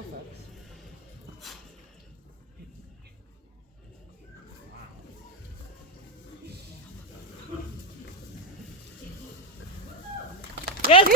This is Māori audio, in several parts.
go first. Yes,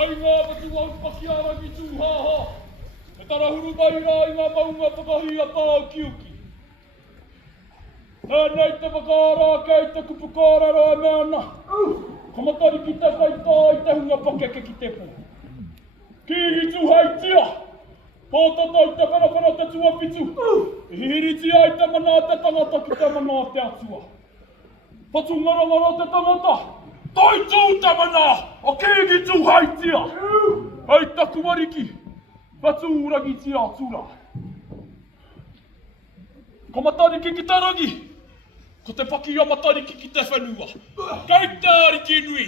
Kai ngā watu au pakiara ki tūhaha, e tarahuru mai rā I ngā maunga whakahia tāu kiuki. Nēnei te whakaara kei te kupukārero e mea ana. Kamatari ki te kai tā I te hunga pakeke ki te pō. Ki tu haitia, pōtata I te wharawhara te tuapitu. I hiritia I te mana te tangata ki te mana te atua. Patu ngarangara te tangata. Tai tū te mana, o kēgi tū haitia. Hei taku mariki, patu uragi ti atura. Ko matariki ki te rangi, ko te paki a matariki ki te whenua. Kei te ariki nui,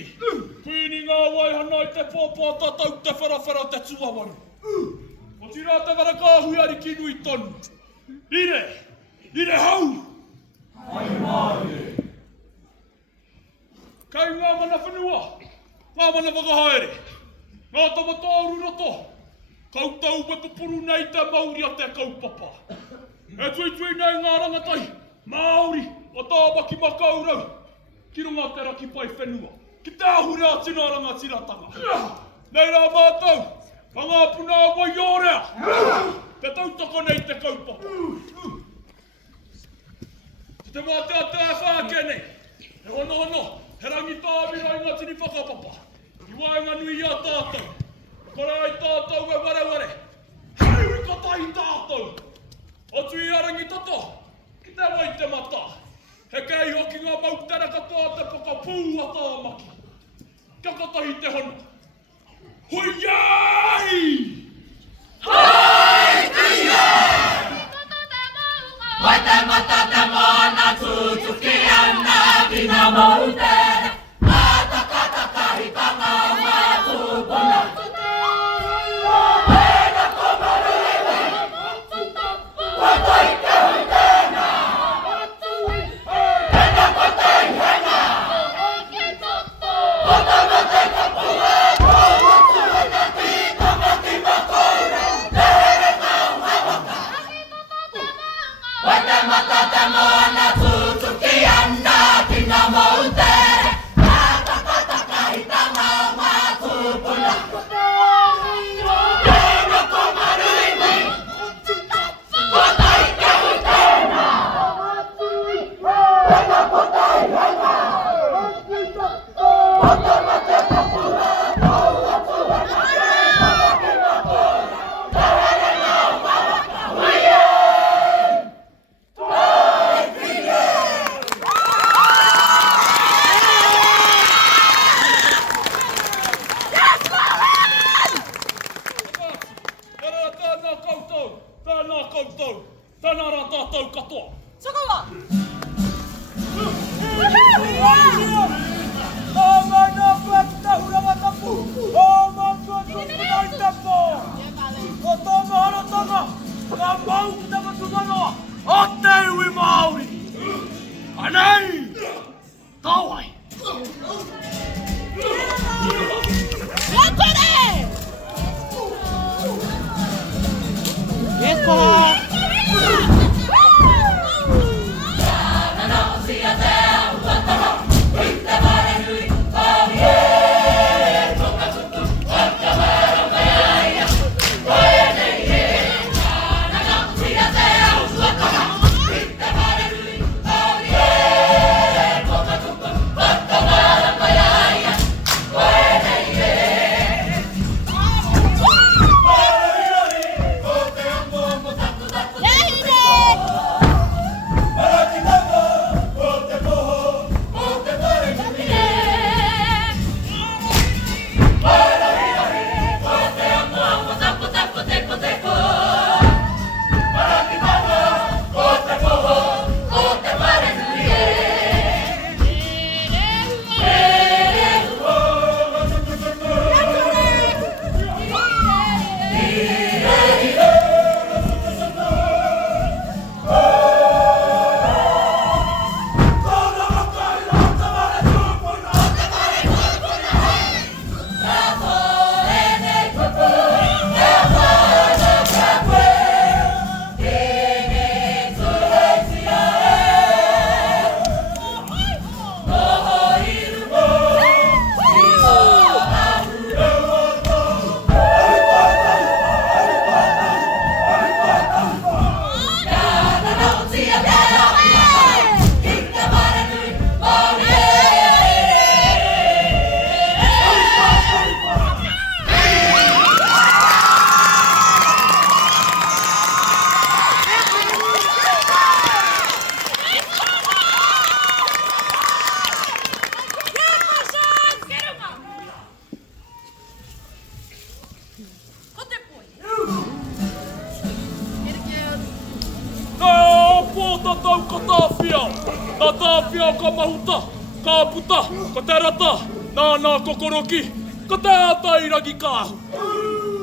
pīni ngā waihana I te pōpāta tau te wharawhara te tuawaru. Ko tira te warakāhui ariki nui tonu. Ire hau! Hai māre! Kei ngā mana whenua, ngā mana whakahaere, ngā tamatāuru roto, kautau me pupuru nei te mauri a te kaupapa. E tui nei ngā rangatai, Māori, o tāmaki makaurau, ki runga te raki pai whenua, ki te Ahurea tina rangatiratanga. Nei rā mātou, a Ngā Puna O Waiōrea, te tautoko nei te kaupapa. Te mātea te whākene, e hono, he rangi tāwira I ngā tini whakapapa. I waenga nui a tātou. Kora I tātou e wareware. Hei ka tai tātou. O tui arangi toto, ki te wai te mata. He kei hoki ngā mautera katoa te whakapū a tāmaki. Kia katahi te hono. Huiai! Hai tia! Wai te mata te mana tutuki ana ki ngā mautera. Mātakatakahi ka ngā mātupuna. Ena komaru ewe. Watai te hui tēnā. Ena kotei hena. Kota me te kapua. Kōwatu ena ti kamaki makaura. Tere ngau hawaka. Wai te mata te mana tutuki ana ki ngā mautera. Kawai. Rangatira! Eko! Ka mahuta, ka puta, ka terata, nāna kokoroki, ka tātairagi kāhu.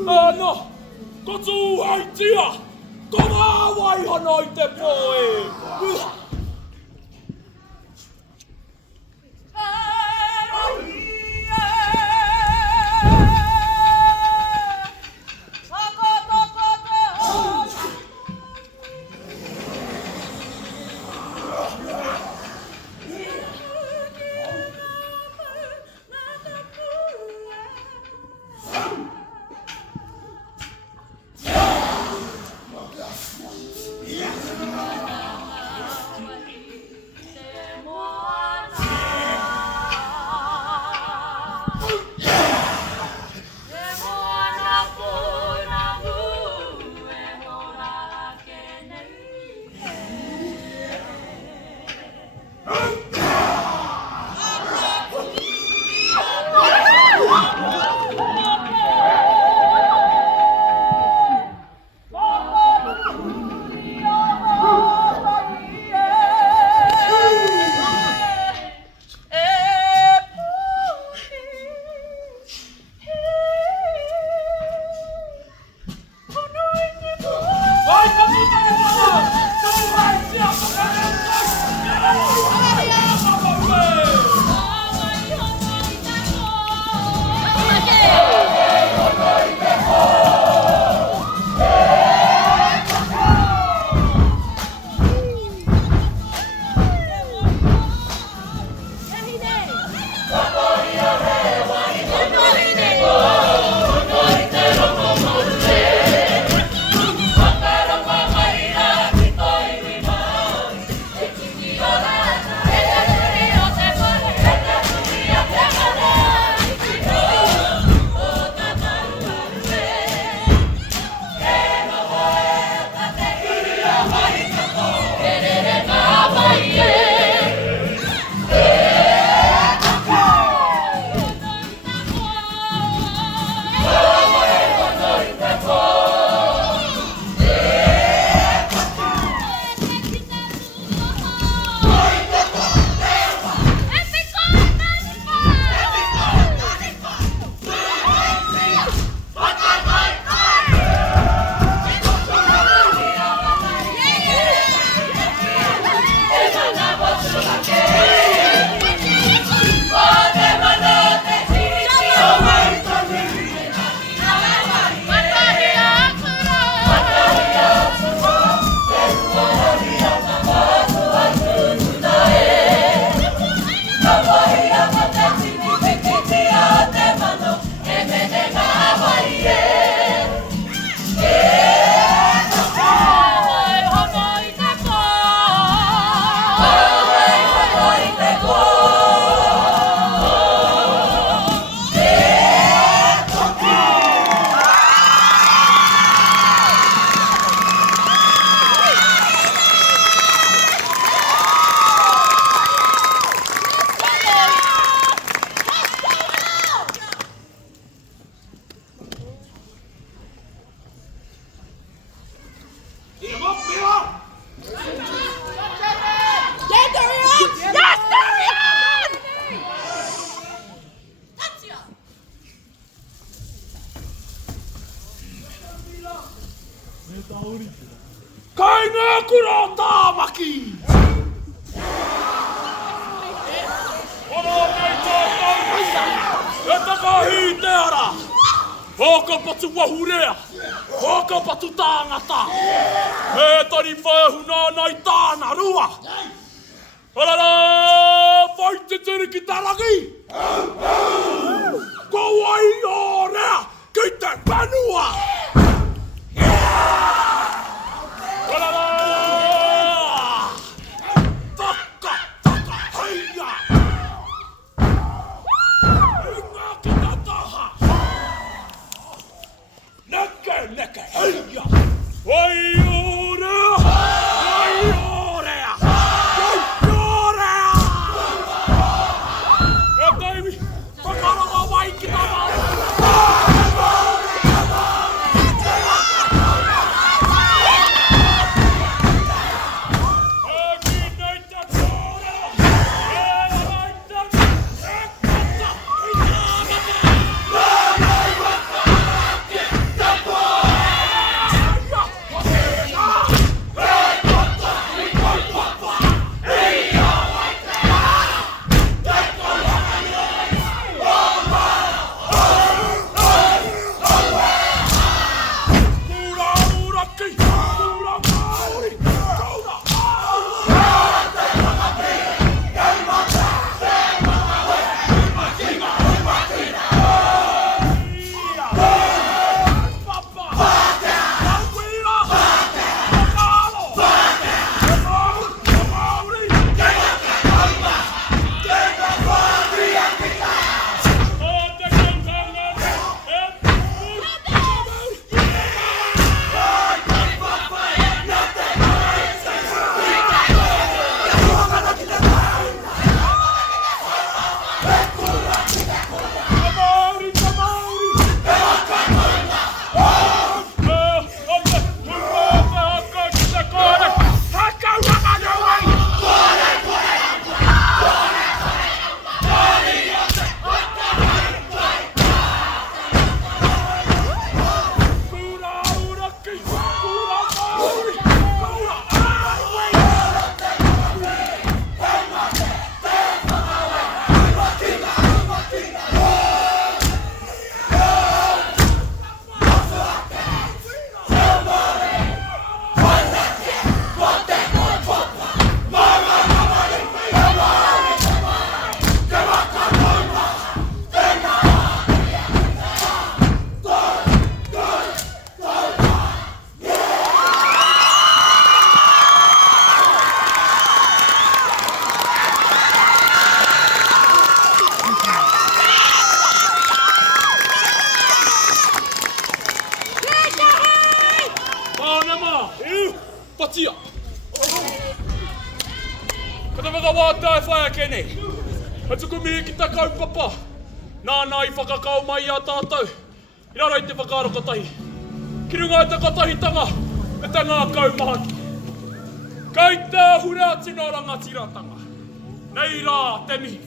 Nā, ka tūhaitia, ka ngā waihana I te poe. Whakahi te ara! Whakapatu Ahurea! Whakapatu tāngata! E tari whahuna nei tāna rua! Arara! Vai te tere ki taraki! Ko Waiorea! Ki te whanua! Arara! Taka heia! Inga ki ta taha! Neke heia! Waiorea! Waiorea! Waiorea! E teimi, whakaranga mai ki ta mau! Patia! Kata whakawāta e whaia kene. E tuku mihi ki ta kaupapa. Nāna I whakakau mai a tātou. I rara I te whakaaro katahi. Ki runga e te katahitanga e te ngā kaumahaki. Kei te Ahurea tino rangatira tanga. Nei rā te mihi.